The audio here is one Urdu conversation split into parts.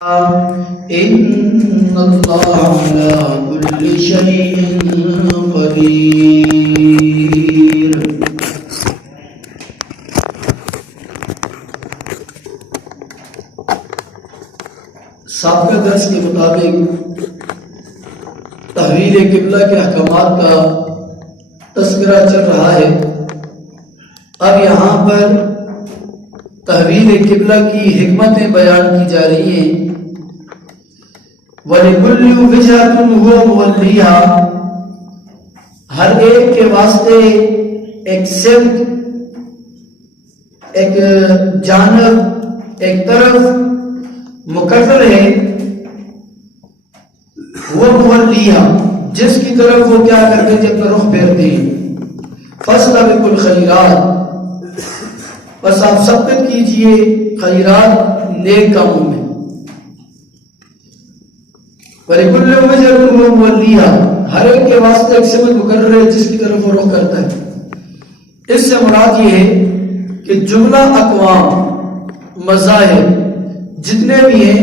إن الله على كل شيء قدير. سابقہ درس کے مطابق تحویل قبلہ کے احکامات کا تذکرہ چل رہا ہے. اب یہاں پر تحویل قبلہ کی حکمتیں بیان کی جا رہی ہیں. وَلِكُلِّ وِجْهَةٌ هُوَ مُوَلِّيهَا، ہر ایک کے واسطے ایک سمت، ایک جانب، ایک طرف مقرر ہے. وہ مولیا، جس کی طرف وہ کیا کرتے ہیں، اپنا رخ پھیرتے ہیں. فَاسْتَبِقُوا الْخَيْرَاتِ، بس آپ سبقت کیجئے خیرات، نیک کاموں میں. وَلِكُلِّ وِجْهَةٌ هُوَ مُوَلِّيهَا، ہر ایک کے واسطے ایک سمت مقرر ہے جس کی طرف وہ رخ کرتا ہے. اس سے مراد یہ ہے کہ جملہ اقوام، مذاہب جتنے بھی ہیں،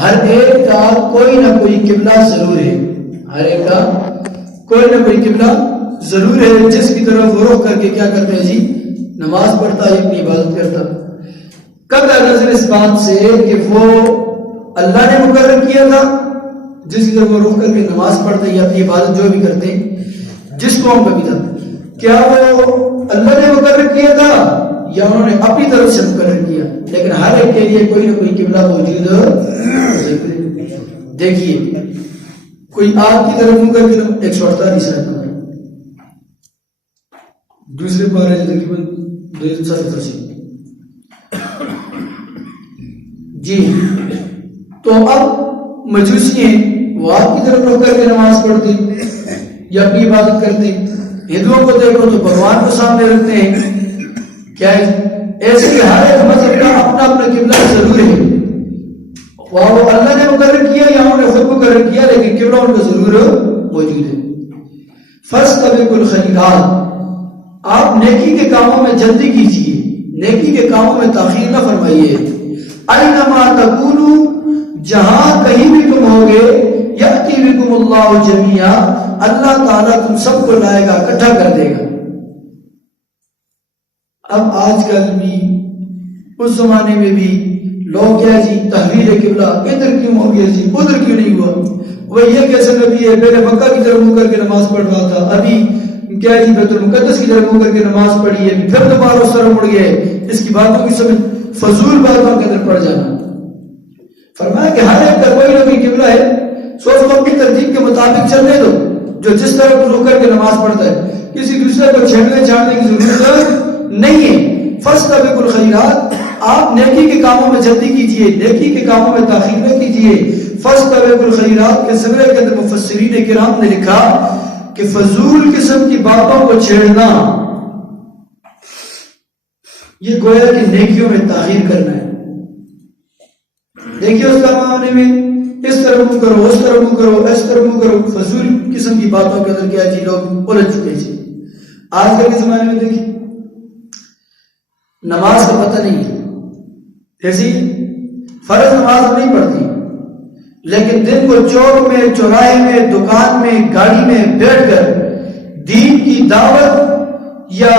ہر ایک کا کوئی نہ کوئی قبلہ ضرور ہے. ہر ایک کا کوئی نہ کوئی قبلہ ضرور ہے جس کی طرف وہ رخ کر کے کیا کرتے ہیں جی، نماز پڑھتا ہے، اپنی عبادت کرتا. قطع نظر اس بات سے کہ وہ اللہ نے مقرر کیا تھا جس کی طرف وہ رخ کر کے نماز پڑھتے یا اپنی عبادت جو بھی کرتے ہیں، جس قوم کا بھی تھا، کیا وہ اللہ نے مقرر کیا تھا یا انہوں نے اپنی طرف سے مقرر کیا؟ لیکن ہر ایک کے لیے کوئی نہ کوئی قبلہ موجود ہے. دیکھیے، کوئی آگ کی طرف منہ کر کے 148 آیت کا دوسرے پارے تقریباً 287 جی. تو اب مجوسی ہیں، وہ آگ کی طرف رخ کر کے نماز پڑھتے یا اپنی عبادت کرتے. ہندوؤں کو دیکھو تو بھگوان کو سامنے رکھتے ہیں. کیا ہے ایسے کہ ہر ایک مذہب کا اپنا اپنا قبلہ ضرور ہے. وہ اللہ نے مقرر کیا یا انہوں نے خود مقرر کیا، لیکن قبلہ ان کا ضرور موجود ہے. فَاسْتَبِقُوا الْخَيْرَاتِ، آپ نیکی کے کاموں میں جلدی کیجیے، نیکی کے کاموں میں تاخیر نہ فرمائیے. اَيْنَمَا تَكُونُوا، جہاں کہیں بھی تم ہوگے، یأتی بکم اللہ جمیعا، اللہ تعالیٰ تم سب کو لائے گا، اکٹھا کر دے گا. اب آج کل بھی، اس زمانے میں بھی لوگ کیا جی، تحویل قبلہ ادھر کیوں ہو گیا جی، ادھر کیوں نہیں ہوا؟ وہ یہ کیسے نبی ہے، پہلے مکہ کی طرف منہ کر کے نماز پڑھ رہا تھا، ابھی کیا جی بیت المقدس کی طرف منہ کر کے نماز پڑھی ہے، پھر دوبارہ اس طرف مڑ گئے. اس کی باتوں کی سمجھ فضول باتوں کے اندر پڑ جانا. فرمایا کہ ہر ایک کا کوئی نہ کوئی قبلہ ہے، سو اس کو اپنی ترتیب کے مطابق چلنے دو، جو جس طرف رخ کر کے نماز پڑھتا ہے. کسی دوسرے کو چھیڑنے چھاڑنے کی ضرورت نہیں ہے. فَاسْتَبِقُوا الْخَيْرَاتِ، آپ نیکی کے کاموں میں جلدی کیجئے، نیکی کے کاموں میں تاخیر نہ کیجئے. فَاسْتَبِقُوا الْخَيْرَاتِ کے صغرے کے اندر مفسرین کرام نے لکھا کہ فضول قسم کی باتوں کو چھیڑنا یہ گویا کہ نیکیوں میں تاخیر کرنا ہے. دیکھیے اس زمانے میں اس طرح منہ کرو، اس طرح منہ کرو، اس طرح منہ کرو، فضول قسم کی باتوں کے اندر کیا جی لوگ الجھ چکے جی. آج کل کے زمانے میں دیکھیے نماز کا پتہ نہیں ہے، ایسی فرض نماز نہیں پڑھتی، لیکن دن کو چوک میں، چوراہے میں، دکان میں، گاڑی میں بیٹھ کر دین کی دعوت یا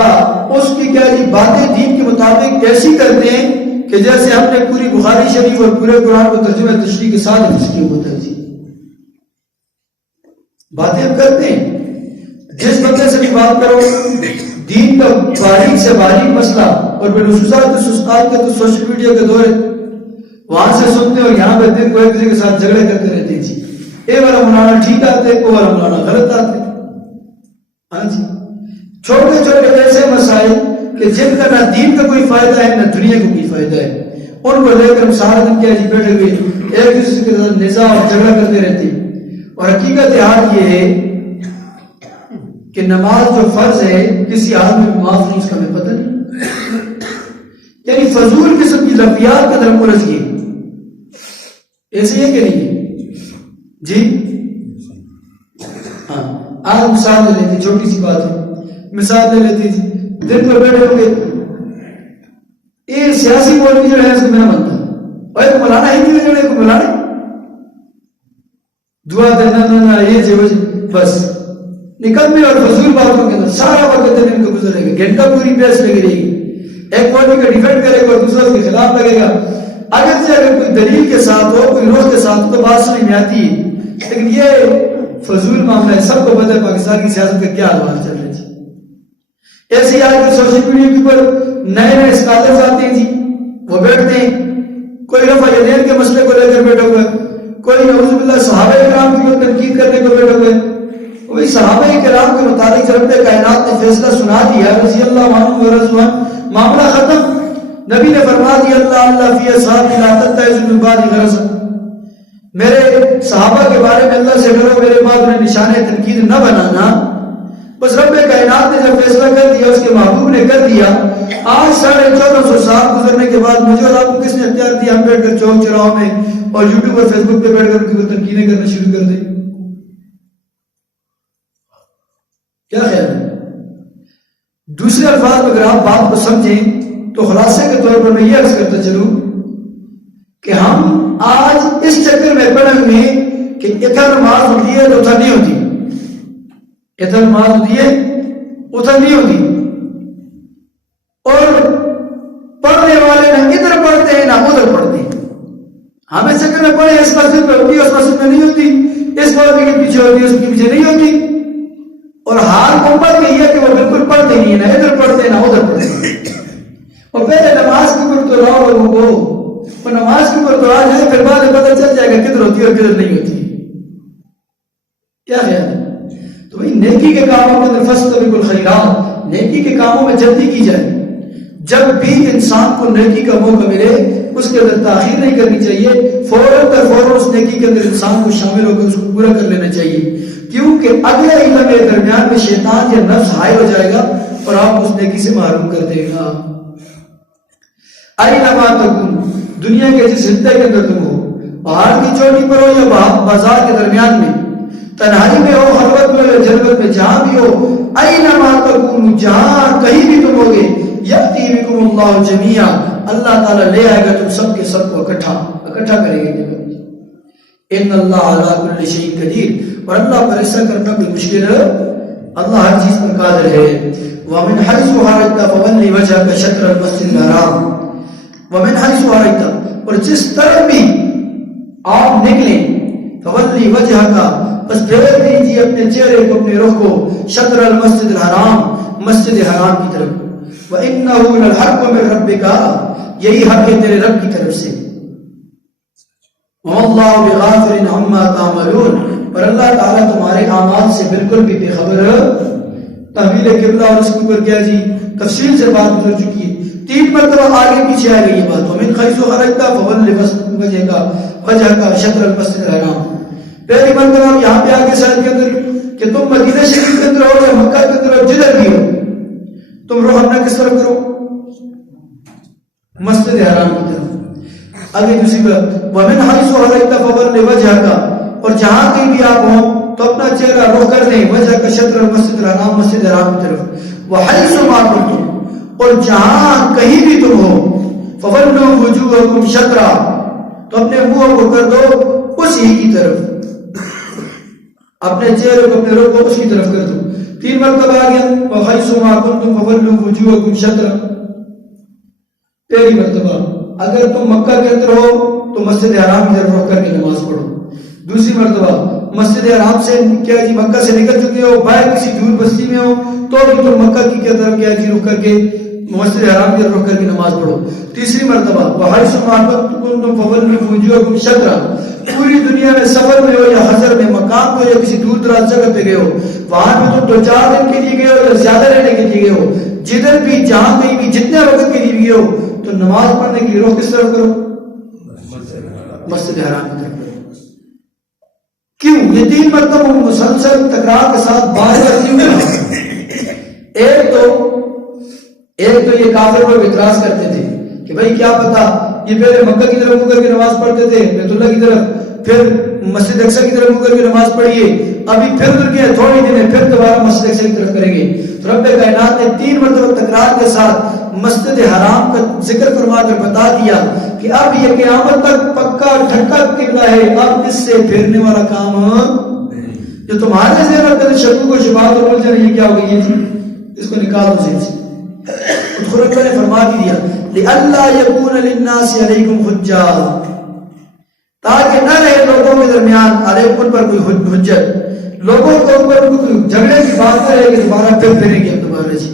اس کی کیا جی باتیں دین کے مطابق ایسی کرتے ہیں کہ جیسے ہم نے پوری بخاری شریف اور پورے قرآن کو ترجمہ تشریح کے ساتھ حفظ کیا ہوتا ہے جی. باتیں ہم کرتے ہیں، جس بندے سے بھی بات کرو دین کا باریک سے باریک مسئلہ، اور بالخصوص آج کے تو سوشل میڈیا کے دور ہے، وہاں سے سنتے اور یہاں پہ دن کو ایک دوسرے کے ساتھ جھگڑے کرتے رہتے ہیں جی. اے والا مولانا ٹھیک آتے، وہ والا مولانا غلط آتے. ہاں جی، چھوٹے چھوٹے ایسے مسائل کہ جن کا نہ دین کا کوئی فائدہ ہے نہ دنیا کا کوئی فائدہ ہے، ان کو لے کر سارا دن کیا جی بیٹھے ہوئے ایک دوسرے کے ساتھ نزاع اور جھگڑا کرتے رہتے ہیں. اور حقیقت حال یہ ہے کہ نماز جو فرض ہے کسی حال میں معاف نہیں، اس کا ہمیں پتہ نہیں. یعنی فضول قسم کی لفظیات کے اندر الجھ گئی. ایسے ہے کہ نہیں جی؟ ہاں، آج مثال لے لیتے، چھوٹی سی بات ہے، مثال لے لیتے جی. دن پر بیٹھے ہوں گے، یہ سیاسی مولوی جو ہے اس کو میں نہ مانتا، بھائی کو ملانا ہی نہیں ہے، کو ملانا دعا دینا یہ جو بس نکلنے اور فضول باتوں کے اندر سارا وقت ان کو گزرے گا، گھنٹہ پوری بحث لگی رہے گی، ایک پارٹی کا ڈیفینڈ کرے گا اور دوسرا اس کے خلاف لگے گا، اگر سے اگر کوئی دلیل کے ساتھ ہو، کوئی روح کے ساتھ ہو تو بات سمجھ میں آتی ہے، لیکن یہ فضول معاملہ ہے۔ سب کو پتہ ہے پاکستان کی سیاست کا کیا حال چل رہا ہے جی۔ ایسے ہی آج کل سوشل میڈیا کے اوپر نئے نئے اسکالرز آتے ہیں جی، وہ بیٹھتے ہیں، کوئی رفع یدین کے مسئلے کو لے کر بیٹھا ہوا ہے، کوئی نعوذ باللہ صحابہ کرام کی تنقید کرنے کو بیٹھا ہوا ہے۔ وہی صحابہ کرام کے متعلق جب رب کائنات نے فیصلہ سنا دیا رضی اللہ عنہ و رضوان، معاملہ ختم۔ نبی نے فرما دیا اللہ فی اصحابی لا تتخذوا من بعدی غرضا، میرے صحابہ کے بارے میں اللہ سے ڈرو، میرے بعد انہیں نشان تنقید نہ بنانا۔ بس رب کائنات نے جب فیصلہ کر دیا، اس کے محبوب نے کر دیا، آج 1450 سال گزرنے کے بعد مجھے اور آپ کو کس نے اختیار دیا ہم بیٹھ کر چوک چراہوں میں اور یوٹیوب اور فیس بک پہ بیٹھ کر ان کی تنقیدیں کرنا شروع کر دیں؟ کیا خیال ہے؟ دوسرے الفاظ میں اگر آپ بات کو سمجھیں تو خلاصے کے طور پر میں یہ عرض کرتا چلوں کہ ہم آج اس چکر میں پڑے ہوئے کہ اتر نماز ہوتی ہے تو اتر نہیں ہوتی، اتر نماز ہوتی ہے اتر نہیں ہوتی، اور پڑھنے والے نہ ادھر پڑھتے ہیں نہ ادھر پڑھتے ہیں۔ ہم اس چکر میں پڑھے اس مسجد میں ہوتی ہے، اس مسجد میں نہیں ہوتی، اس مولوی کے پیچھے ہوتی ہے، اس کے پیچھے نہیں ہوتی، اور حال امت میں یہ کہ وہ بالکل پڑھتے نہیں ہیں، نہ ادھر پڑھتے ہیں نہ ادھر پڑھتے ہیں۔ اور پہلے نماز کے اوپر تو رہو لوگوں کو، اور نماز کے اوپر تو آ جائے، پھر بعد میں پتہ چل جائے گا کدھر ہوتی ہے اور کدھر نہیں ہوتی۔ کیا خیال ہے؟ تو بھائی نیکی کے کاموں میں فاستبقوا الخیرات، نیکی کے کاموں میں جلدی کی جائے۔ جب بھی انسان کو نیکی کا موقع ملے اس کے اندر تاخیر نہیں کرنی چاہیے، فوراً اس نیکی کے اندر انسان کو شامل ہو کر اس کو پورا کر لینا چاہیے، کیونکہ اگلے علم کے درمیان میں شیطان یا نفس حائل ہو جائے گا اور آپ اس نیکی سے محروم کر دے گا۔ اینما تکون، دنیا کے جس خطے کے اندر تم ہو، پہاڑ کی چوٹی پر ہو یا بازار کے درمیان میں، تنہائی میں ہو، خلوت میں ہو یا جلوت میں، جہاں بھی ہو، اینما تکون، جہاں کہیں بھی تم ہوگے، یأتی بکم اللہ جمیعا، اللہ تعالیٰ لے آئے گا تم سب کے سب کو اکٹھا کرے گا۔ ان اللہ علی کل شیء قدیر، اور اللہ پر ایسا کرنا کوئی مشکل ہے، اللہ ہر چیز پر قادر ہے۔ ومن حیث خرجت فول وجهك شطر المسجد الحرام، ومن حیث خرجت، اور جس طرف بھی آپ نکلیں، فول وجهك، بس پھیر دیجیے اپنے چہرے کو، اپنے رخ کو، شطر المسجد الحرام، مسجد حرام کی طرف، وَإِنَّهُ لَلْحَقُّ مِنْ رَبِّكَ، یہی حق ہے تیرے رب کی طرف سے، وَاللَّهُ بِغَافِلٍ عَمَّا تَعْمَلُونَ، اور اللہ تعالیٰ تمہارے اعمال سے بالکل بھی بے خبر۔ تحویل قبلہ اور اس کے اوپر کیا جی تفصیل سے بات گزر چکی ہے، 3 مرتبہ آگے پیچھے آ گئی یہ بات۔ وَمِنْ حَيْثُ خَرَجْتَ فَوَلِّ وَجْهَكَ شَطْرَ الْمَسْجِدِ الْحَرَامِ، پہلی مرتبہ یہاں پہ آگے ساتھ کے اندر کہ تم مدینہ شریف کے اندر ہو یا مکہ کے اندر ہو، جدھر بھی ہو تم روح اپنا کس طرف کرو؟ مسجد حرام کی طرف۔ آگے دوسری بات، وَمِنْ حَيْثُ خَرَجْتَ فَوَلِّ وَجْهَكَ، اور جہاں کہیں بھی آپ ہوں تو اپنا چہرہ رخ کر دیں، وجہ کا شطر المسجد الحرام، مسجد حرام کی طرف، وحیث ما کنتم، اور جہاں کہیں بھی تم ہو، فولوا وجوہکم شطرا، تو اپنے منہ کو کر دو اسی کی طرف، اپنے چہرے کو اپنے رخ کو اس کی طرف کر دو۔ 3 مرتبہ آ گیا، وحیث ما کنتم فولوا وجوہکم شطرا۔ پہلی مرتبہ اگر تم مکہ کے اندر ہو تو مسجد حرام کی طرف رخ کر کے نماز پڑھو۔ دوسری مرتبہ مسجد حرام سے کیا جی مکہ سے نکل چکے ہو، باہر کسی دور بستی میں ہو تو بھی تم مکہ کی طرف کیا جی رخ کر کے مسجد حرام کی طرف رخ کر کے نماز پڑھو۔ تیسری مرتبہ وحیث ما کنتم فولوا وجوہکم شطرا، پوری دنیا میں سفر میں ہو یا حضر میں، مقام پہ یا کسی دور دراز جگہ پہ گئے ہو، وہاں پہ تم 2-4 دن کے لیے گئے ہو یا زیادہ رہنے کے لیے گئے ہو، جدھر بھی جہاں کہیں بھی جتنے وقت کے لیے گئے ہو تو نماز پڑھنے کے لیے رخ کس طرف کرو؟ مسجد حرام کی طرف۔ کیوں یہ 3 مرتبہ مسلسل تکرار کے ساتھ بار بار کیوں کرنا؟ ایک تو یہ کافر پر اعتراض کرتے تھے کہ بھائی کیا پتا یہ پہلے مکہ کی طرف منہ کر کے نماز پڑھتے تھے بیت اللہ کی طرف، پھر مسجد اقصی کی طرف منہ کر کے نماز پڑھیے، ابھی پھر ادھر گئے، تھوڑی دن میں پھر دوبارہ مسجد سے طرف کریں گے. تو رب کائنات نے 3 مرتبہ تکرار کے ساتھ مسجد حرام کا ذکر فرما کر بتا دیا کہ اب یہ قیامت تک پکا ڈھکا قبلہ ہے، اب اس سے پھرنے والا کام جو تمہارے ذہن میں شکوک و شبہات اور الجھن یہ کیا ہو گئی ہے، اس کو نکال دو ذہن سے. خود اللہ نے فرما دیا لئلا یکون للناس علیکم حجہ، تاکہ نہ رہے لوگوں کے درمیان علیکم پر کوئی حجت، لوگوں کے اوپر کوئی جھگڑے کی بات نہ رہے کہ دوبارہ پھریں گے دوبارہ جی.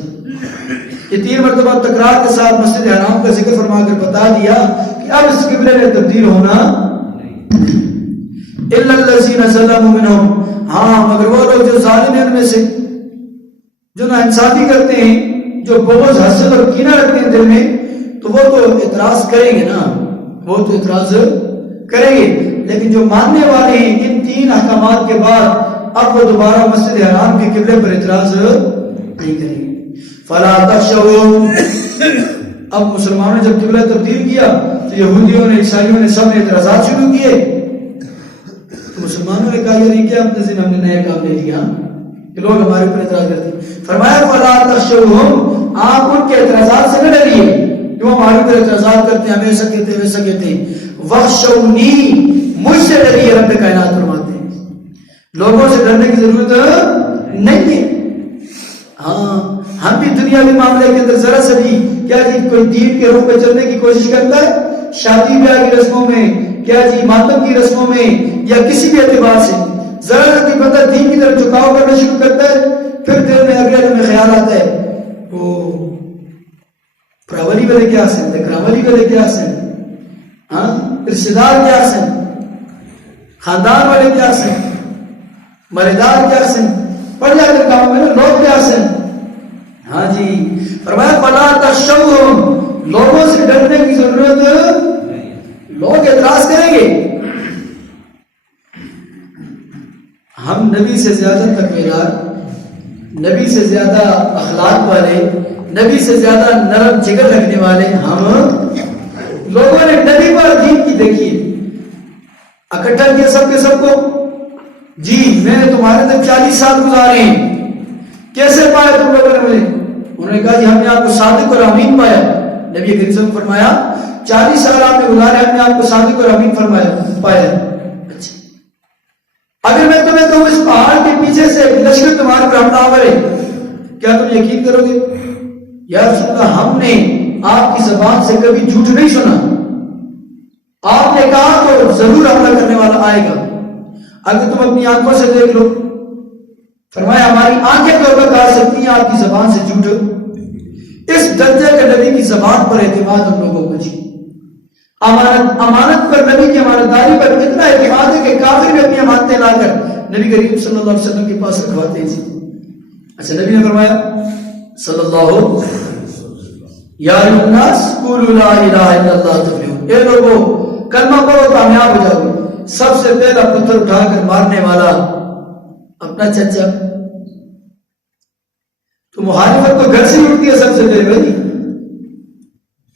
یہ 3 مرتبہ تکرار کے ساتھ مسجد حرام کا ذکر فرما کر بتا دیا کہ اب اس قبلے میں تبدیل ہونا الا الذین ظلموا منہم، ہاں مگر وہ لوگ جو ظالم ہیں ان میں سے، جو ناانصافی کرتے ہیں، جو بغض حسد اور کینہ رکھتے ہیں دل میں، تو وہ تو اعتراض کریں گے نا، وہ تو اعتراض کریں گے. لیکن جو ماننے والے ہیں ان 3 احکامات کے بعد اب وہ دوبارہ مسجد حرام کے قبلے پر اعتراض نہیں کریں گے. فلا تخشوهم، اب مسلمانوں نے جب قبلہ تبدیل کیا تو یہودیوں نے، عیسائیوں نے، سب نے اعتراضات شروع کیے. تو مسلمانوں نے کہا یعنی کیا اپنے ذمہ ہم نے نیا کام لے لیا کہ لوگ ہمارے اوپر اعتراض کرتے ہیں. فرمایا فلا تخشوهم، آپ ان کے اعتراضات سے نہ ڈریے کہ وہ ہمارے اوپر اعتراضات کرتے ہیں، ہمیں ایسا کہتے ہیں ویسا کہتے ہیں. وخشونی، مجھ سے ڈریے. رب کائنات فرماتے ہیں لوگوں سے ڈرنے کی ضرورت نہیں ہے. ہاں ہم بھی دنیاوی معاملے کے اندر ذرا سے بھی کیا جی کوئی دین کے روح پہ چلنے کی کوشش کرتا ہے، شادی بیاہ کی رسموں میں، کیا جی ماتم کی رسموں میں، یا کسی بھی اعتبار سے ذرا سا بھی پتہ دین کی طرف جھکاؤ کرنا شروع کرتا ہے، پھر دل میں اگلے دن میں خیال آتا ہے وہ پراولی والے کیا سن، دکراولی والے کیا سن، ہاں رشتے دار کیا سن، خاندان والے کیا سن، مردار کیا سن، پڑھ جا کر کام میں لوگ کیا سن. ہاں جی فرمایا فلا تخشوهم، لوگوں سے ڈرنے کی ضرورت، لوگ اعتراض کریں گے. ہم نبی سے زیادہ تقویدار، نبی سے زیادہ اخلاق والے، نبی سے زیادہ نرم جگر رکھنے والے ہم لوگوں نے نبی پر دین کی دیکھی، اکٹھا کیا سب کے سب کو. جی میں نے تمہارے تک 40 سال گزارے ہیں، کیسے پایا تم لوگوں نے مجھے؟ انہوں نے کہا جی ہم نے آپ کو صادق اور امین پایا. نبی کریم صلی اللہ علیہ وسلم فرمایا 40 سال آپ نے گزارے، ہم نے آپ کو صادق اور امین پایا. اچھا اگر میں تمہیں کہوں اس پہاڑ کے پیچھے سے لشکر تمہارے پر حملہ آور ہے، کیا تم یقین کرو گے؟ یا رسول اللہ ہم نے آپ کی زبان سے کبھی جھوٹ نہیں سنا، آپ نے کہا تو ضرور حملہ کرنے والا آئے گا. اگر تم اپنی آنکھوں سے دیکھ لو، فرمایا ہماری آنکھیں تو کہا سکتی ہیں آپ کی زبان سے جھوٹ. اس درجے کے نبی کی زبان پر اعتماد ہم لوگوں کو جی، امانت پر، نبی کی امانتداری پر اتنا اعتماد ہے کہ کافر بھی اپنی امانتیں لا کر نبی کریم صلی اللہ علیہ وسلم کے پاس رکھواتے ہیں جی. اچھا نبی نے فرمایا صلی اللہ یا ایھا الناس قولوا لا الہ الا اللہ تفلحون، اے لوگو کلمہ پڑھو کامیاب ہو جاؤ گے. سب سے پہلا پتھر اٹھا کر مارنے والا اپنا چچا، تو مخالفت تو گھر سے اٹھتی ہے سب سے پہلے بھائی.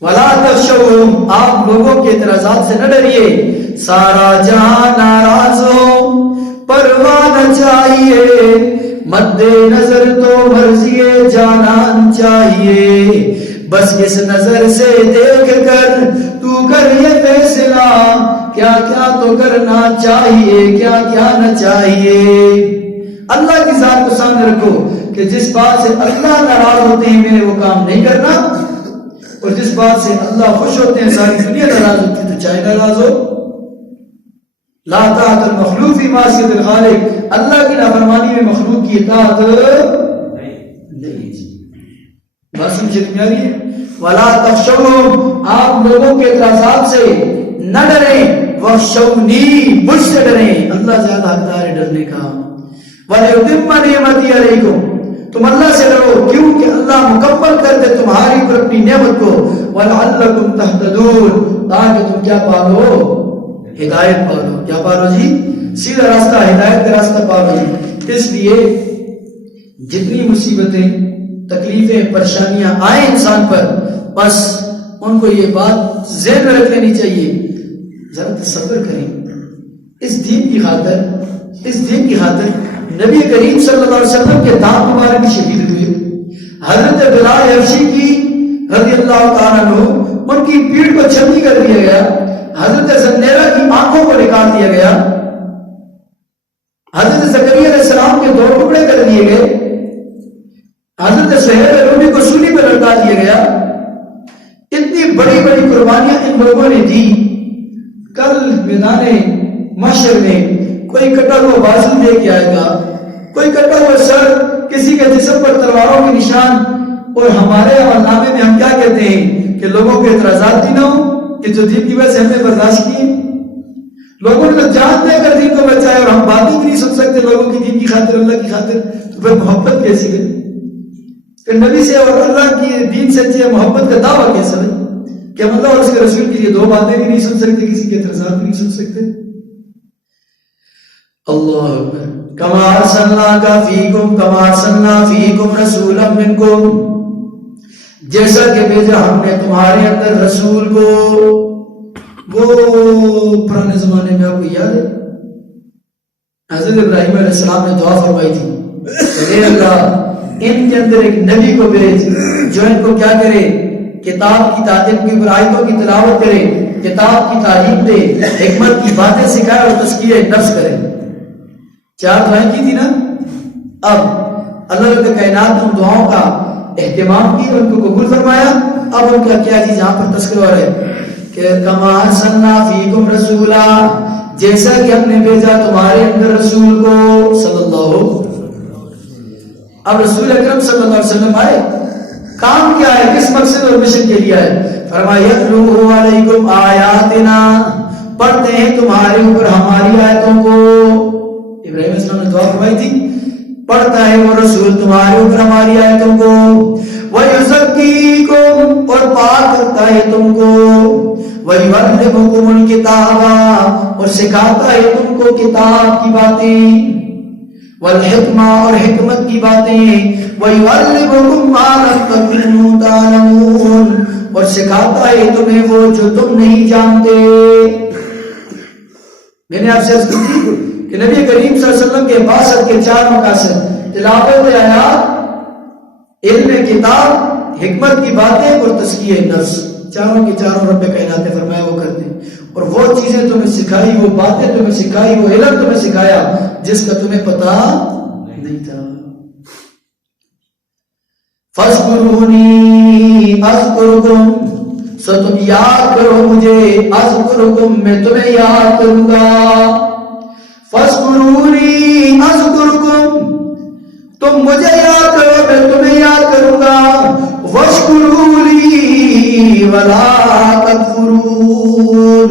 ولا تخشوهم، آپ لوگوں کے اعتراضات سے نہ ڈریے. سارا جہاں ناراض ہو پرواہ نہ چاہیے، مد نظر تو مرضی جانان چاہیے. بس اس نظر سے دیکھ کر تو کر یہ فیصلہ، کیا کیا تو کرنا چاہیے، کیا کیا نہ چاہیے. اللہ کی ذات کو سامنے رکھو کہ جس بات سے اللہ ناراض ہوتے ہیں میں نے وہ کام نہیں کرنا، اور جس بات سے اللہ خوش ہوتے ہیں ساری دنیا ناراض ہوتی ہے تو چاہے ناراض ہو. لا طاعت المخلوق فی معصیت الخالق، اللہ کی نافرمانی میں مخلوق کی اطاعت نہیں. بات سمجھے میں آ رہی ہے؟ ولا تخشوهم، آپ لوگوں کے اعتراضات سے نہ ڈریں. وخشونی، مجھ سے ڈریں، اللہ زیادہ حقدار ہے ڈرنے کا. وَلِيُتِمَّ نِعْمَتِي عَلَيْكُمْ، تم اللہ سے ڈرو کیونکہ اللہ مکمل کر دے تمہاری پر اپنی نعمت کو. وَلَعَلَّكُمْ تَهْتَدُونَ، تاکہ تم کیا پالو؟ ہدایت پالو. کیا پالو جی؟ سیدھا راستہ، ہدایت کا راستہ پالو جی. اس لیے جتنی مصیبتیں، تکلیفیں، پریشانیاں آئیں انسان پر، بس ان کو یہ بات ذہن میں رکھ لینی چاہیے، ذرا تصور کریں اس دین کی خاطر نبی کریم صلی اللہ علیہ وسلم کے دانت مبارک بھی شہید ہوئے. حضرت بلال حبشی کی رضی اللہ تعالیٰ عنہ ان کی پیٹھ کو چھلنی کر دیا گیا. حضرت زنیرہ کی آنکھوں کو نکال دیا گیا. حضرت زکریا علیہ السلام کے 2 ٹکڑے کر دیے گئے. حضرت سہیل رومی کو سولی پر لٹکا دیا گیا. اتنی بڑی بڑی قربانیاں ان لوگوں نے دی. کل میدان محشر میں کوئی کٹا ہوا بازو دے کے آئے گا, کوئی کٹا ہوا سر, کسی کے جسم پر تلواروں کے نشان. اور ہمارے عمل نامے میں ہم کیا کہتے ہیں کہ لوگوں کے اعتراضات بھی نہ ہوں کہ جو دین کی وجہ سے ہم نے برداشت کیے. لوگوں نے تو جان دے کر دین کو بچایا اور ہم باتیں بھی نہیں سن سکتے لوگوں کی دین کی خاطر, اللہ کی خاطر. تو پھر محبت کیسی ہے؟ پھر نبی سے اور اللہ کی دین سے محبت کا دعویٰ کیسا ہے کہ ہم اللہ اور اس کے رسول کے لیے 2 باتیں بھی نہیں سن سکتے, کسی کے اعتراضات بھی نہیں سن سکتے. اللہ اکبر. کما ارسلناک فیکم کما ارسلنا فیکم رسولا منکم, جیسا کہ بھیجا ہم نے تمہارے اندر رسول کو. وہ پرانے زمانے میں آپ کو یاد ہے حضرت ابراہیم علیہ السلام نے دعا فرمائی تھی, اے اللہ ان کے اندر ایک نبی کو بھیج جو ان کو کیا کرے, کتاب کی تعلیم کی آیتوں کی تلاوت کرے, کتاب کی تعلیم دے, حکمت کی باتیں سکھائے اور تزکیہ نفس کرے. 4 دعائیں کی تھی نا. اب اللہ رب کائنات نے دعاؤں کا اہتمام کی اور ان کو قبول فرمایا. اب ان کا کیا چیز یہاں پر تذکرہ ہے کہ کما ارسلنا فیکم رسولا, جیسا کہ ہم نے بھیجا تمہارے اندر رسول کو صلی اللہ. اب رسول اکرم صلی اللہ علیہ وسلم آئے, کام کیا ہے, کس مقصد اور مشن کے لیے آئے؟ فرمایا یتلو علیکم آیاتنا, پڑھتے ہیں تمہارے اوپر ہماری آیتوں کو. ابراہیم علیہ السلام نے دعا فرمائی تھی, پڑھتا ہے وہ رسول تمہارے اوپر ہماری آیتوں کو. وَيُزَكِّيكُمْ, اور پاک کرتا ہے تم کو. وَيُعَلِّمُكُمُ الْكِتَابَ, اور سکھاتا ہے تم کو کتاب کی باتیں. والحکمہ, اور حکمت کی باتیں. وَيُعَلِّمُكُمْ مَا لَمْ تَكُونُوا تَعْلَمُونَ, اور سکھاتا ہے تمہیں وہ جو تم نہیں جانتے. میں نے آپ سے عرض کی کہ نبی کریم صلی اللہ علیہ وسلم کے بعثت کے 4 مقاصد, تلاوت آیات, علم کتاب, حکمت کی باتیں اور تزکیہ نفس. چاروں کے چاروں رب کائنات نے فرمایا وہ کرتے ہیں. اور وہ چیزیں تمہیں سکھائی, وہ باتیں تمہیں سکھائی, وہ علم تمہیں سکھایا جس کا تمہیں پتا نہیں تھا. فَاذْكُرُونِي أَذْكُرْكُمْ, سو تم یاد کرو مجھے, اذکرکم, میں تمہیں یاد کروں گا. فَاذْكُرُونِي أَذْكُرْكُمْ, تم مجھے یاد کرو میں تمہیں یاد کروں گا. وَاشْكُرُوا لِي وَلَا تَكْفُرُونَ,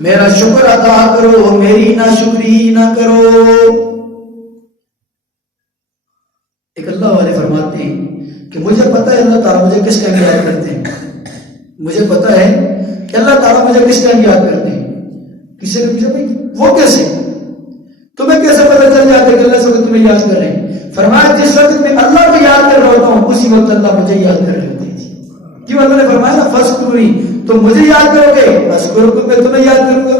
میرا شکر ادا کرو, میری ناشکری نہ کرو. ایک اللہ والے فرماتے ہیں کہ مجھے پتا ہے اللہ تعالیٰ مجھے کس ٹائم یاد کرتے ہیں. مجھے پتا ہے کہ اللہ تعالیٰ مجھے کس ٹائم یاد کرتے ہیں. کسی نے پوچھا بھائی وہ کیسے, تمہیں کیسے پتا چل جاتا ہے کہ اللہ سے تمہیں یاد کر رہے ہیں؟ فرمایا جس وقت میں اللہ کو یاد کر رہا ہوتا ہوں اسی وقت اللہ مجھے یاد کر رہے ہوتے ہیں. کیوں اللہ نے فرمایا نا فَاذْكُرُونِی, تم مجھے یاد کرو گے, اذکرکم, میں تمہیں یاد کروں گا.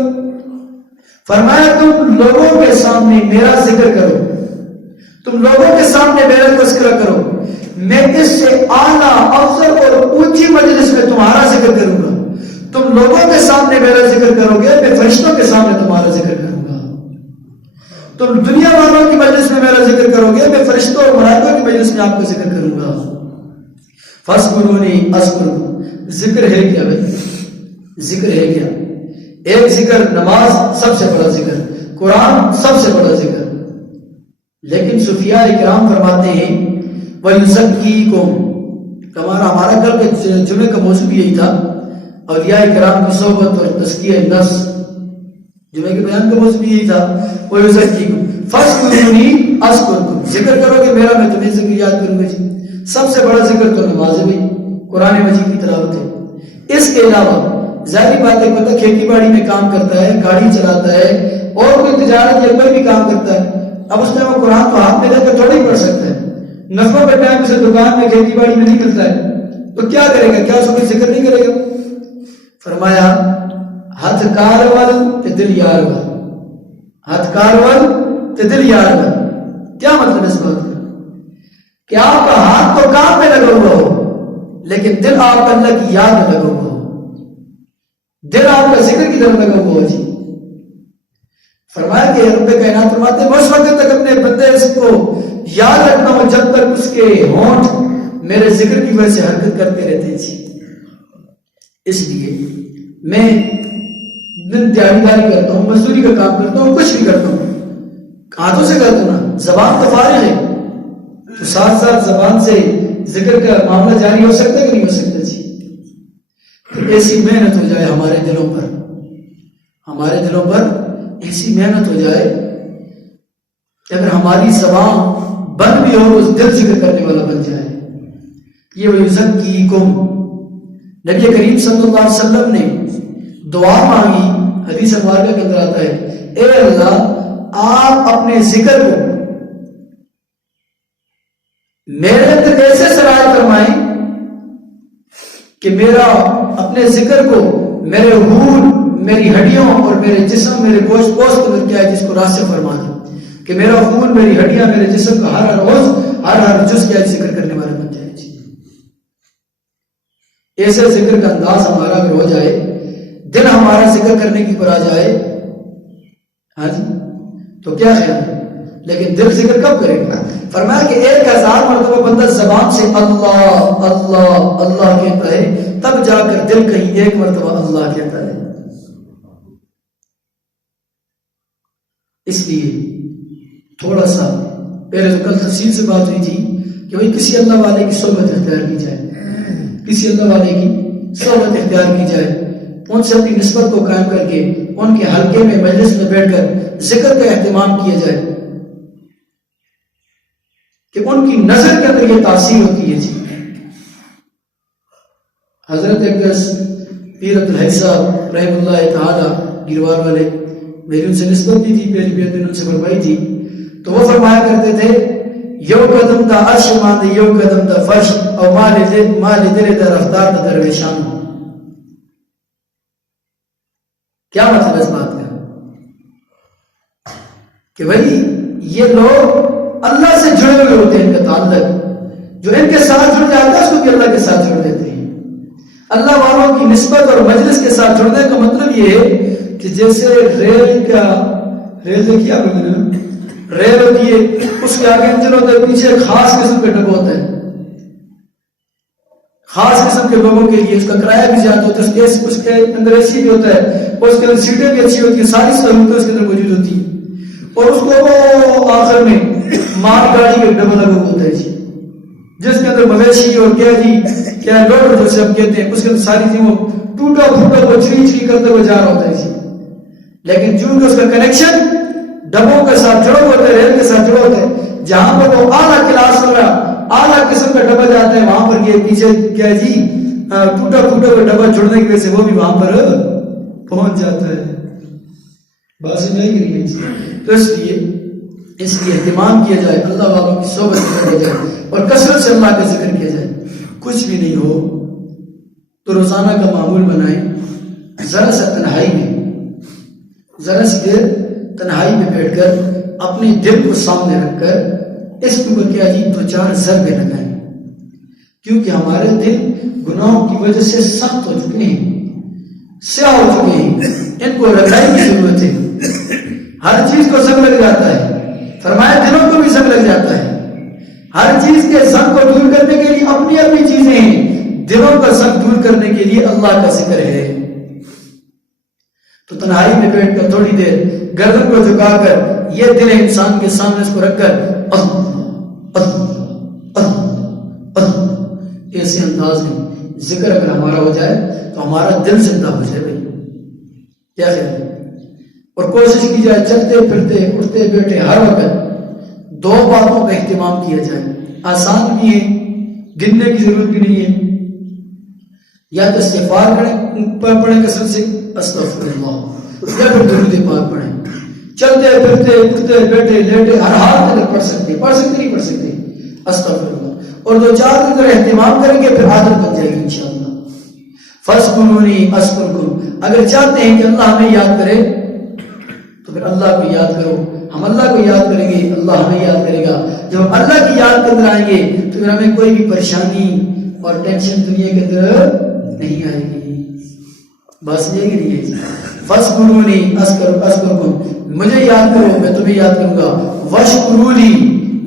فرمایا تم لوگوں کے سامنے میرا ذکر کرو, تم لوگوں کے سامنے میرا تذکرہ کرو, میں اس سے اعلیٰ افضل اور اونچی مجلس میں تمہارا ذکر کروں گا. تم لوگوں کے سامنے میرا ذکر کرو گے, میں فرشتوں کے سامنے تمہارا ذکر کروں گا. تم دنیا والوں کی مجلس میں میرا ذکر کرو گے, میں فرشتوں اور ملائکوں کی مجلس میں آپ کا ذکر کروں گا. فَاذْكُرُونِي أَذْكُرْكُمْ, ذکر ہے کیا بھائی؟ ذکر ہے کیا؟ ایک ذکر نماز سب سے بڑا ذکر, قرآن سب سے بڑا ذکر. لیکن صوفیاء اکرام فرماتے ہیں وَيُزَكِّيكُمْ, ہمارا کل کے جمعے کا موضوع بھی یہی تھا, اولیاء کرام کی صحبت اور تزکیہ نفس. جمعے کے بیان کا موضوع بھی یہی تھا وَيُزَكِّيكُمْ فَاذْكُرُونِی أَذْكُرْكُمْ, ذکر کرو کہ میرا میں تمہیں ذکر یاد کروں گا. جی سب سے بڑا ذکر تو نماز ہے, قرآن مجید کی تلاوت ہے. اس کے علاوہ ظاہری بات ہے بندہ کھیتی باڑی میں کام کرتا ہے, گاڑی چلاتا ہے, اور کوئی تجارت یا کوئی بھی کام کرتا ہے. اب اس ٹائم وہ قرآن تو ہاتھ میں لے کر تھوڑی پڑھ سکتا ہے. نفع کے ٹائم اسے دکان میں کھیتی باڑی میں نہیں ملتا ہے تو کیا کرے گا؟ کیا اس کو ذکر نہیں کرے گا؟ فرمایا ہاتھ کارول تے دل یار ول, ہاتھ کارول تے دل یار ول. کیا مطلب اس بات کا کہ آپ کا ہاتھ تو کام میں لگا ہوا ہو لیکن دل آپ کا اللہ کی یاد میں لگا ہوا ہو, دل آپ کا ذکر کی طرف لگا ہوا ہو. جی فرمایا کہ رب کائنات فرماتے ہیں میں اس وقت تک اپنے بندے کو یاد رکھتا ہوں جب تک اس کے ہونٹ میرے ذکر کی وجہ سے حرکت کرتے رہتے ہیں. جی اس لیے میں دن دیہڑی کرتا ہوں, مزدوری کا کام کرتا ہوں, کچھ بھی کرتا ہوں, ہاتھوں سے کرتا ہوں نا, زبان تو فارغ ہے تو ساتھ ساتھ زبان سے ذکر کا معاملہ جاری ہو سکتا ہے کہ نہیں ہو سکتا. جی تو ایسی محنت ہو جائے ہمارے دلوں پر, ہمارے دلوں پر ایسی محنت ہو جائے کہ اگر ہماری زبان بند بھی ہو اس دل ذکر کرنے والا بن جائے. یہ وَيُزَكِّيكُمْ نبی کریم صلی اللہ علیہ وسلم نے دعا مانگی, حدیث مبارکہ کے اندر آتا ہے اے اللہ آپ اپنے ذکر کو میرے اندر ایسے سرایت فرمائیں کہ میرا اپنے ذکر کو میرے خون, میری ہڈیوں اور میرے جسم, میرے گوشت پوست میں کیا ہے جس کو راستے فرما دیں کہ میرا خون, میری ہڈیاں, میرے جسم کا ہر روز ہر جز کیا ہے ذکر کرنے والا بن جائے. ایسے ذکر کا انداز ہمارا اگر ہو جائے, دل ہمارا ذکر کرنے کی پر آ جائے, ہاں جی تو کیا خیال ہے. لیکن دل ذکر کب کرے گا؟ فرمایا کہ 1000 مرتبہ بندہ زبان سے اللہ اللہ اللہ کہتا ہے تب جا کر دل کہیں ایک مرتبہ اللہ کہتا ہے. اس لیے تھوڑا سا پہلے تو کل تفصیل سے بات ہوئی تھی کہ بھائی کسی اللہ والے کی صحبت اختیار کی جائے, کسی اللہ والے کی صحبت اختیار کی جائے, ان سے اپنی نسبت کو قائم کر کے ان کے حلقے میں مجلس میں بیٹھ کر ذکر کا اہتمام کیا جائے کہ ان کی نظر کے اندر یہ تاثیر ہوتی ہے. جی حضرت اقدس پیر عبدالحی صاحب رحم اللہ تعالی گروار والے, میری ان سے نسبت بھی تھی, پہلی بیعت ان سے فرمائی تھی, تو وہ فرمایا کرتے تھے یو قدم دا عرش ماندے یو قدم دا فرش اور مال دل دا رفتار دا درویشان. کیا مطلب اس بات کا کہ بھائی یہ لوگ اللہ سے جڑے ہوئے ہوتے ہیں, ان کا تعلق جو ان کے ساتھ جڑ جاتا ہے اس کو بھی اللہ کے ساتھ جڑ دیتے ہیں. اللہ والوں کی نسبت اور مجلس کے ساتھ جڑنے کا مطلب یہ ہے کہ جیسے ریل دیکھیے آپ نے, ریل ہوتی ہے, اس کے آگے انجن ہوتا ہے, پیچھے خاص قسم کا ڈبہ ہوتا ہے, خاص قسم کے لوگوں کے لیے اس کا کرایہ بھی زیادہ ہوتا ہے, اس کے اندر اے سی بھی ہوتا ہے اور اس کے اندر سیٹیں بھی اچھی ہوتی ہیں, ساری سہولتیں اس کے اندر موجود ہوتی ہیں, اور اس کو آخر میں مال گاڑی کا ڈبہ لگا ہوتا ہے جی, جس کے اندر مویشی اور کیا لوڈ جیسے ہم کہتے ہیں, اس کے اندر ساری چیزوں ٹوٹا پھوٹا وہ چری کرتے ہوئے جا رہا ہوتا ہے جی. لیکن چونکہ اس کا کنیکشن ڈبوں کے ساتھ جڑا ہوتا ہے, ریل کے ساتھ جڑا ہوتا ہے, جہاں پر وہ اعلیٰ کلاس والا اعلیٰ قسم کا ڈبہ جاتا ہے وہاں پر یہ پیچھے کیا جی ٹوٹا پھوٹا ہوا ڈبہ جڑنے کی وجہ سے وہ بھی وہاں پر پہنچ جاتا ہے. بات نہیں کری. تو اس لیے اہتمام کیا جائے, اللہ والوں کی صحبت کیا جائے اور کثرت سے اللہ کا ذکر کیا جائے. کچھ بھی نہیں ہو تو روزانہ کا معمول بنائیں, ذرا سا تنہائی میں, ذرا سی دیر تنہائی میں بیٹھ کر اپنے دل کو سامنے رکھ کر اس کے اوپر کیا جی 2-4 ضربے لگائیں, کیونکہ ہمارے دل گناہوں کی وجہ سے سخت ہو چکے ہیں, سیاہ ہو چکے ہیں, ان کو رگڑائی کی ضرورت ہے. ہر چیز کو زنگ لگ جاتا ہے, فرمایا دلوں کو بھی زنگ لگ جاتا ہے. ہر چیز کے زنگ کو دور کرنے کے لیے اپنی اپنی چیزیں ہیں, دلوں کا زنگ دور کرنے کے لیے اللہ کا ذکر ہے. تو تنہائی میں بیٹھ کر تھوڑی دیر گردن کو جھکا کر یہ دل انسان کے سامنے اس کو رکھ کر ایسے انداز میں ذکر اگر ہمارا ہو جائے تو ہمارا دل زندہ ہو جائے. بھائی کیا خیال ہے؟ اور کوشش کی جائے چلتے پھرتے اٹھتے بیٹھے ہر وقت 2 باتوں کا اہتمام کیا جائے. آسان بھی ہے, گننے کی ضرورت بھی نہیں ہے. یا تو استغفار پڑھیں کثرت سے استغفر اللہ, یا پھر درود پاک پڑھیں. چلتے پھرتے اٹھتے بیٹھے لیٹے ہر حال میں پڑھ سکتے نہیں پڑھ سکتے استغفر اللہ. اور 2-4 دن اگر اہتمام کریں گے پھر عادت بن جائے گی انشاءاللہ. فاذکرونی اذکرکم, اگر چاہتے ہیں کہ اللہ ہمیں یاد کرے تو پھر اللہ کو یاد کرو. ہم اللہ کو یاد کریں گے, اللہ ہمیں یاد کرے گا. جب ہم اللہ کی یاد کے اندر آئیں گے تو پھر ہمیں کوئی بھی پریشانی اور ٹینشن دنیا کے اندر نہیں آئے گی. بس یہ کہ نہیں ہے فَاسْكُرُونِي أَذْكُرْكُمْ, مجھے یاد کرو میں تمہیں یاد کروں گا. وَاشْكُرُوا لِي,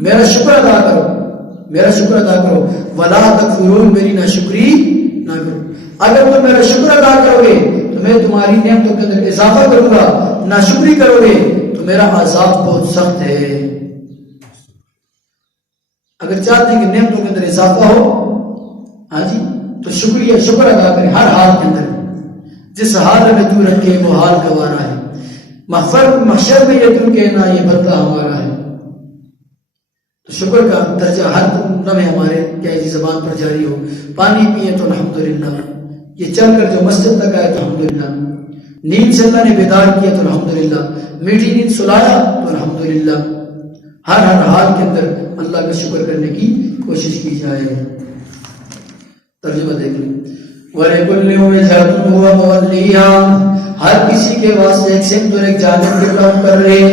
میرا شکر ادا کرو, میرا شکر ادا کرو. وَلَا تَكْفُرُونَ, میری ناشکری نہ کرو. اگر تم میرا شکر ادا کرو گے تو میں تمہاری نعمتوں کے اندر اضافہ کروں گا, ناشکری کرو گے تو میرا عذاب بہت سخت ہے. اگر چاہتے ہیں کہ نعمتوں کے اندر اضافہ ہو, ہاں جی, تو شکریہ شکر ادا کریں ہر حال کے اندر. جس حال میں تو رکھے وہ حال گوارا ہے, محشر میں یہ تم کہنا یہ بدلہ ہمارا ہے. تو شکر کا درجہ ہر لمحے ہمارے کیا جی زبان پر جاری ہو. پانی پیے تو الحمدللہ, یہ چل کر جو مسجد تک آئے تو الحمدللہ, نیند سے اللہ نے بیدار کیا تو الحمدللہ, میٹھی نیند سلایا تو الحمدللہ. ہر حال کے اندر اللہ کا شکر کرنے کی کوشش کی جائے. ترجمہ دیکھ لیں. وَلِكُلِّ وِجْهَةٌ هُوَ مُوَلِّيهَا, ہر کسی کے واسطے ایک سمت اور ایک جانب کے کام کر رہے.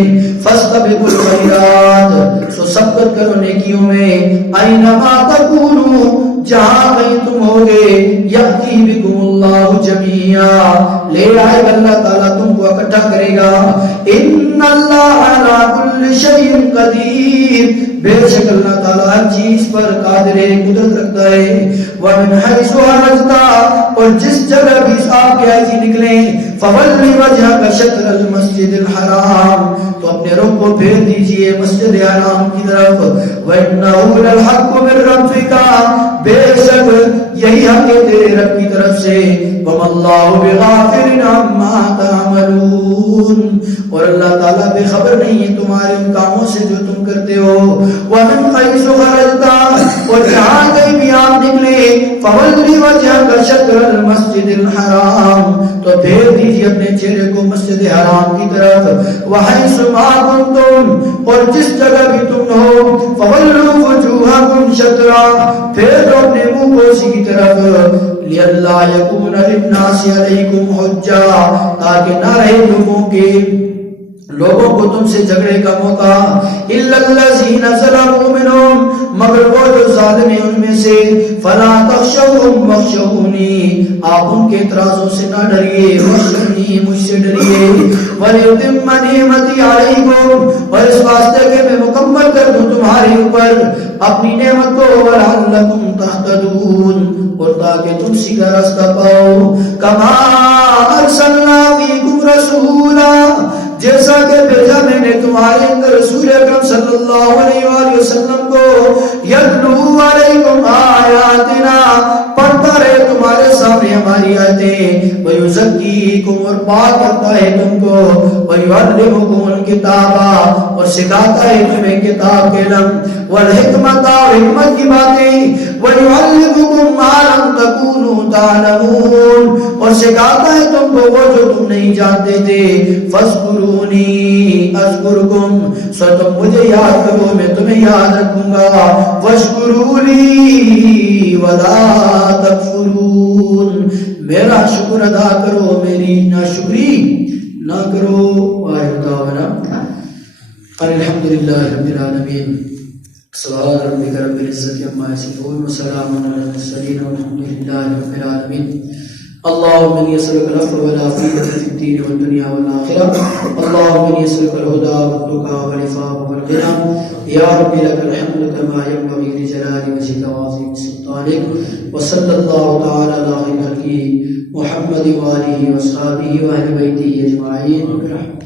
فَاسْتَبِقُوا الْخَيْرَاتِ, سو سبقت کرو نیکیوں میں. أَيْنَمَا تَكُونُوا, جہاں کہیں تم ہوگے. يَأْتِي بِكُمُ اللَّهُ جَمِيعًا, لے آئے گا اللہ تعالیٰ تم کو اکٹھا کرے گا. إِنَّ اللَّهَ عَلَى كُلِّ شَيْءٍ قَدِيرٌ, بے شک اللہ تعالیٰ ہر چیز پر قادر ہے, قدرت رکھتا ہے. وَمِنْ حَيْثُ خَرَجْتَ, اور جس جگہ بھی آپ کے آئے نکلیں. فَوَلِّ وَجْهَكَ شَطْرَ الْمَسْجِدِ الْحَرَامِ, تو اپنے رخ کو پھیر دیجئے مسجد حرام کی طرف. وَإِنَّهُ لَلْحَقُّ مِنْ رَبِّكَ, بے شک یہی حق ہے تیرے رب کی طرف سے. وَمَا اللَّهُ بِغَافِلٍ عَمَّا تَعْمَلُونَ, اور اللہ تعالیٰ بے خبر نہیں ہے تمہارے ان کاموں سے جو تم کرتے ہو. وَمِنْ حَيْثُ خَرَجْتَ, اور جہاں کہیں بھی آپ نکلے. فَوَلِّ وَجْهَكَ شَطْرَ الْمَسْجِدِ الْحَرَامِ, تو پھیر دیجئے اپنے چہرے کو مسجد حرام کی طرف. وَحَيْثُ مَا كُنْتُمْ, اور جس جگہ بھی تم ہو. فَوَلُّوا وُجُوهَكُمْ شَطْرَهُ, پھیر دو اپنے منہ کو اسی کی طرف. لِأَلَّا يَكُونَ لِلنَّاسِ عَلَيْكُمْ حُجَّةٌ, تاکہ نہ رہے لوگوں کو تم سے جھگڑے کا موقع. إِلَّا الَّذِينَ ظَلَمُوا مِنْهُمْ, مگر وہ جو ظالم ہیں ان میں سے. فَلَا تَخْشَوْهُمْ وَاخْشَوْنِي, آپ ان کے اعتراضوں سے نہ ڈریے. وَاخْشَوْنِي, مجھ سے ڈریے. وَلِأُتِمَّ نِعْمَتِي عَلَيْكُمْ, اور اس واسطے کہ میں مکمل کر دوں تمہارے اوپر اپنی نعمت کو. وَلَعَلَّكُمْ تَهْتَدُونَ, اور تاکہ تم سیدھا راستہ پاؤ. كَمَا أَرْسَلْنَا فِيكُمْ رَسُولًا, جیسا کہ بھیجا میں نے تمہارے اندر رسول اکرم صلی اللہ علیہ وآلہ وسلم کو. یتلو علیکم آیاتنا, پڑھتا رہے تمہارے سامنے ہماری آیتیں. ویزکیکم, اور پاک کرتا ہے تم کو. ویعلمکم الکتاب, اور سکھاتا ہے تمہیں کتاب کے علم. والحکمت, اور حکمت کی باتیں. ویعلمکم ما لم تکونوا تعلمون, اور سکھاتا ہے تم کو وہ جو تم نہیں جانتے تھے. فاذکرونی اذکرکم, سو تم مجھے یاد کرو میں تمہیں یاد رکھوں گا. واشکروا لی ولا تکفرون, میرا شکر ادا کرو میری ناشکری نہ کرو. وآخر دعوانا الحمدللہ رب العالمین. سبحان ربک رب العزت عما یصفون وسلام علی المرسلین والحمدللہ رب العالمین. اللهم اني اسالك العفو والعافيه في الدين والدنيا والاخره. اللهم اني اسالك الهدى والتقى والعفاف والغنى. يا رب لك الحمد كما ينبغي لجلال وجهك وعظيم سلطانك. وصلى الله تعالى على خير خلقه محمد واله واصحابه واهل بيته اجمعين برحمتك.